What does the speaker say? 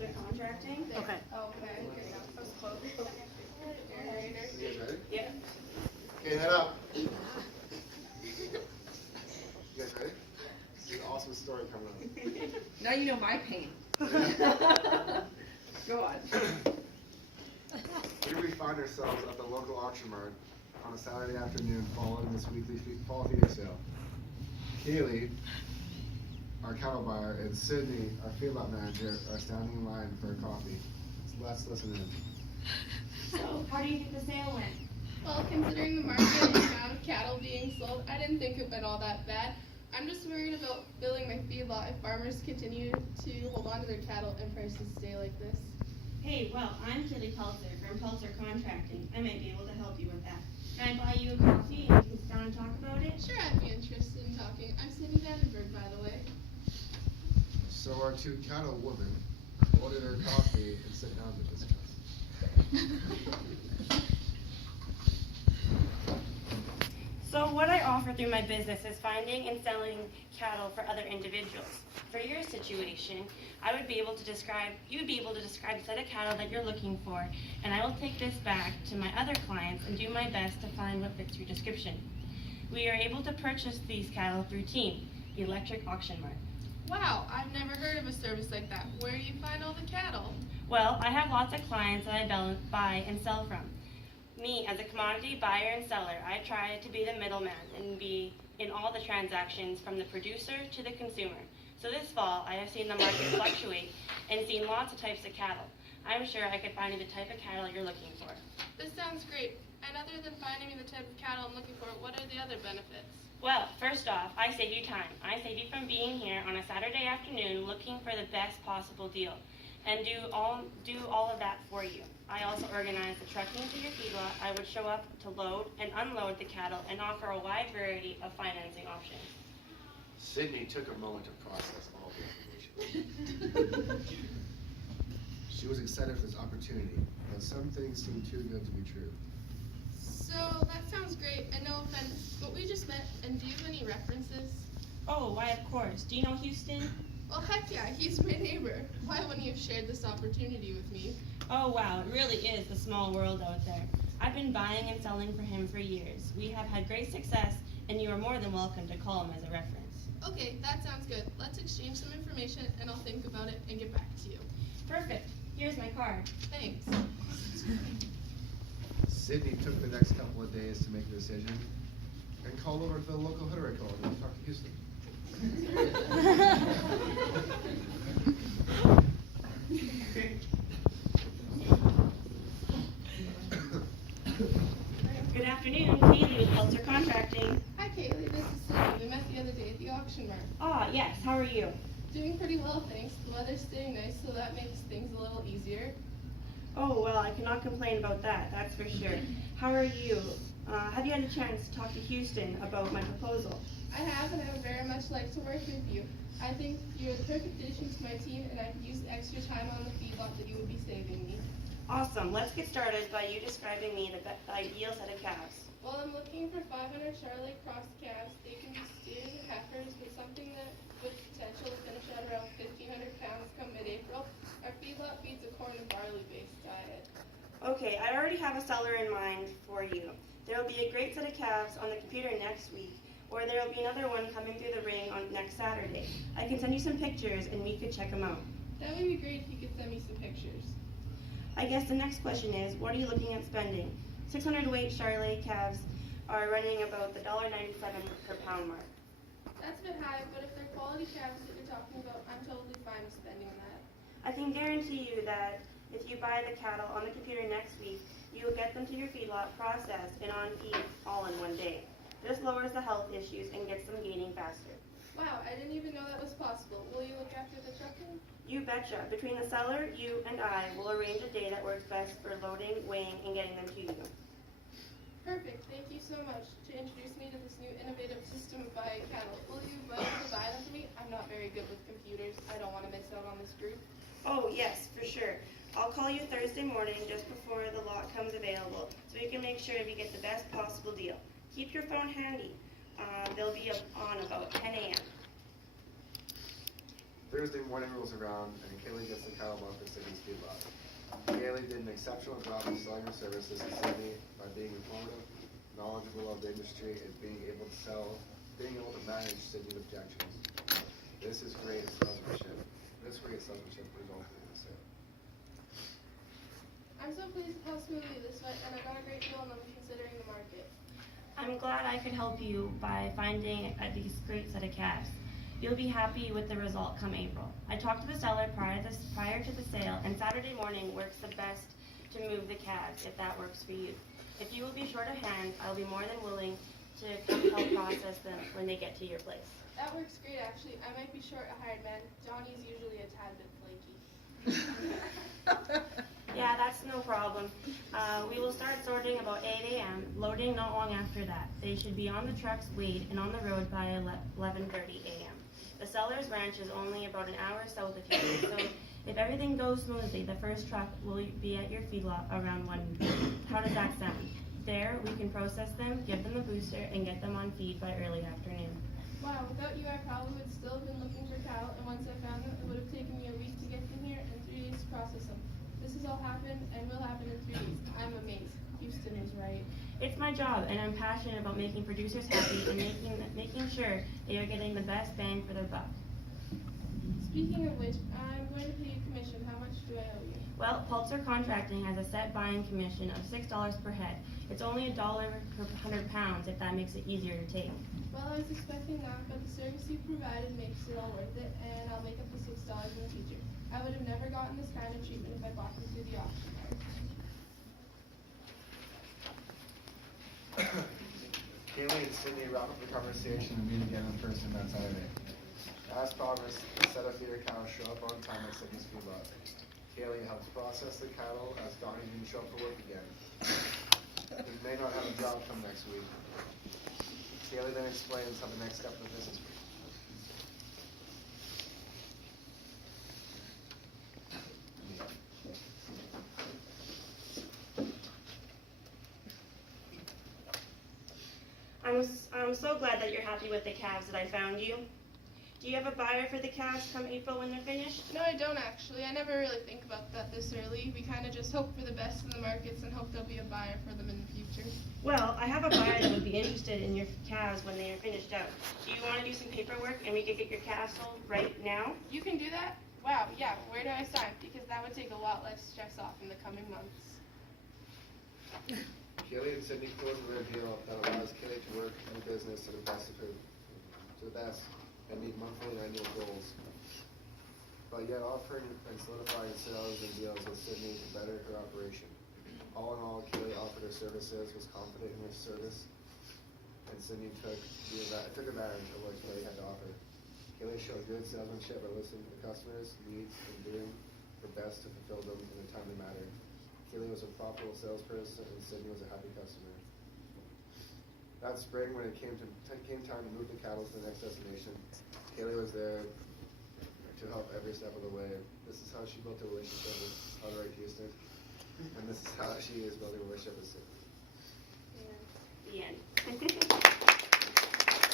Contracting. Okay. Okay. That was close. You guys ready? Yeah. Okay, head up. You guys ready? There's an awesome story coming up. Now you know my pain. Go on. Here we find ourselves at the local auction mart on a Saturday afternoon following this weekly fall feeder sale. Kaylee, our cattle buyer, and Sydney, our feedlot manager, are standing in line for a coffee. So let's listen in. So, how do you think the sale went? Well, considering the market and the amount of cattle being sold, I didn't think it went all that bad. I'm just worried about filling my feedlot if farmers continue to hold on to their cattle and prices stay like this. Hey, well, I'm Kelly Pelzer from Pelzer Contracting. I might be able to help you with that. Can I buy you a coffee and we can sit down and talk about it? Sure, I'd be interested in talking. I'm Cindy Vandenberg, by the way. So our two cattle women ordered her coffee and sit down to discuss. So what I offer through my business is finding and selling cattle for other individuals. For your situation, you would be able to describe the set of cattle that you're looking for, and I will take this back to my other clients and do my best to find what fits your description. We are able to purchase these cattle through Team, the electric auction mart. Wow, I've never heard of a service like that. Where do you find all the cattle? Well, I have lots of clients that I buy and sell from. Me, as a commodity buyer and seller, I try to be the middleman and be in all the transactions from the producer to the consumer. So this fall, I have seen the market fluctuate and seen lots of types of cattle. I'm sure I could find you the type of cattle you're looking for. This sounds great. And other than finding me the type of cattle I'm looking for, what are the other benefits? Well, first off, I save you time. I save you from being here on a Saturday afternoon looking for the best possible deal and do all of that for you. I also organize the trucking to your feedlot. I would show up to load and unload the cattle and offer a wide variety of financing options. Sydney took a moment to process all the information. She was excited for this opportunity, but some things seemed too good to be true. So, that sounds great, and no offense, but we just met, and do you have any references? Oh, why of course. Do you know Houston? Well, heck yeah, he's my neighbor. Why wouldn't you have shared this opportunity with me? Oh wow, it really is a small world out there. I've been buying and selling for him for years. We have had great success, and you are more than welcome to call him as a reference. Okay, that sounds good. Let's exchange some information, and I'll think about it and get back to you. Perfect. Here's my card. Thanks. Sydney took the next couple of days to make a decision and called over to the local hood record and talked to Houston. Good afternoon, Kaylee with Pelzer Contracting. Hi, Kaylee. This is Cindy. We met the other day at the auction mart. Ah, yes, how are you? Doing pretty well, thanks. The weather's staying nice, so that makes things a little easier. Oh, well, I cannot complain about that, that's for sure. How are you? Have you had a chance to talk to Houston about my proposal? I have, and I would very much like to work with you. I think you're the perfect addition to my team, and I could use the extra time on the feedlot that you would be saving me. Awesome. Let's get started by you describing me the ideal set of calves. Well, I'm looking for 500 Charolais cross calves. They can be steers or heifers, with something that with potential to finish at around 1,500 pounds come mid-April. Our feedlot feeds a corn and barley-based diet. Okay, I already have a seller in mind for you. There will be a great set of calves on the computer next week, or there will be another one coming through the ring on next Saturday. I can send you some pictures and we could check them out. That would be great if you could send me some pictures. I guess the next question is, what are you looking at spending? 600 weight Charolais calves are running about the $1.97 per pound mark. That's a bit high, but if they're quality calves that you're talking about, I'm totally fine with spending that. I can guarantee you that if you buy the cattle on the computer next week, you will get them to your feedlot processed and on feed all in one day. This lowers the health issues and gets them gaining faster. Wow, I didn't even know that was possible. Will you look after the trucking? You betcha. Between the seller, you, and I will arrange a day that works best for loading, weighing, and getting them to you. Perfect. Thank you so much to introduce me to this new innovative system of buying cattle. Will you be able to buy them for me? I'm not very good with computers. I don't want to miss out on this group. Oh, yes, for sure. I'll call you Thursday morning just before the lot comes available so we can make sure we get the best possible deal. Keep your phone handy. They'll be on about 10 a.m. Thursday morning rolls around, and Kaylee gets the cattle bought for Sydney's feedlot. Kaylee did an exceptional job of selling her services to Sydney by being informative, knowledgeable of the industry, and being able to manage Sydney's objections. This great salesmanship resulted in the sale. I'm so pleased with how smoothly this went, and I got a great deal on them considering the market. I'm glad I could help you by finding these great set of calves. You'll be happy with the result come April. I talked to the seller prior to the sale, and Saturday morning works the best to move the calves if that works for you. If you will be short of hands, I'll be more than willing to come help process them when they get to your place. That works great, actually. I might be short a hired man. Johnny's usually a tad bit flaky. Yeah, that's no problem. We will start sorting about 8 a.m., loading not long after that. They should be on the trucks weighed and on the road by 11:30 a.m. The seller's ranch is only about an hour south of here, so if everything goes smoothly, the first truck will be at your feedlot around 1. How does that sound? There, we can process them, give them a booster, and get them on feed by early afternoon. Wow, without you I probably would still have been looking for cattle, and once I found them, it would have taken me a week to get them here and 3 days to process them. This has all happened and will happen in 3 days. I'm amazed. Houston is right. It's my job, and I'm passionate about making producers happy and making sure they are getting the best bang for their buck. Speaking of which, I'm going to pay you commission. How much do I owe you? Well, Pulitzer Contracting has a set buying commission of $6 per head. It's only $1 per 100 pounds if that makes it easier to take. Well, I was expecting that, but the service you provided makes it all worth it, and I'll make up the $6 in the future. I would have never gotten this kind of treatment if I bought them through the auction house. Kaylee and Sydney wrap up the conversation and meet again in person that Saturday. As promised, the set of feeder cows show up on time at Sydney's feedlot. Kaylee helps process the cattle as Donnie didn't show up for work again. He may not have a job come next week. Kaylee then explains how the next step of the business will be. I'm so glad that you're happy with the calves that I found you. Do you have a buyer for the calves come April when they're finished? No, I don't actually. I never really think about that this early. We kind of just hope for the best in the markets and hope there'll be a buyer for them in the future. Well, I have a buyer that would be interested in your calves when they are finished out. Do you want to do some paperwork and we could get your calves sold right now? You can do that? Wow, yeah. Where do I sign? Because that would take a lot less stress off in the coming months. Kaylee and Sydney close a deal that allows Kaylee to work in the business to the best and meet monthly and annual goals, but yet offering and solidifying sales and deals with Sydney to better her operation. All in all, Kaylee offered her services, was confident in her service, and Sydney took advantage of what Kaylee had to offer. Kaylee showed good salesmanship by listening to the customers' needs and doing her best to fulfill them in a timely manner. Kaylee was a profitable salesperson, and Sydney was a happy customer. That spring, when it came time to move the cattle to the next destination, Kaylee was there to help every step of the way. This is how she built a relationship with Alright Houston, and this is how she is building a relationship with Sydney. The end.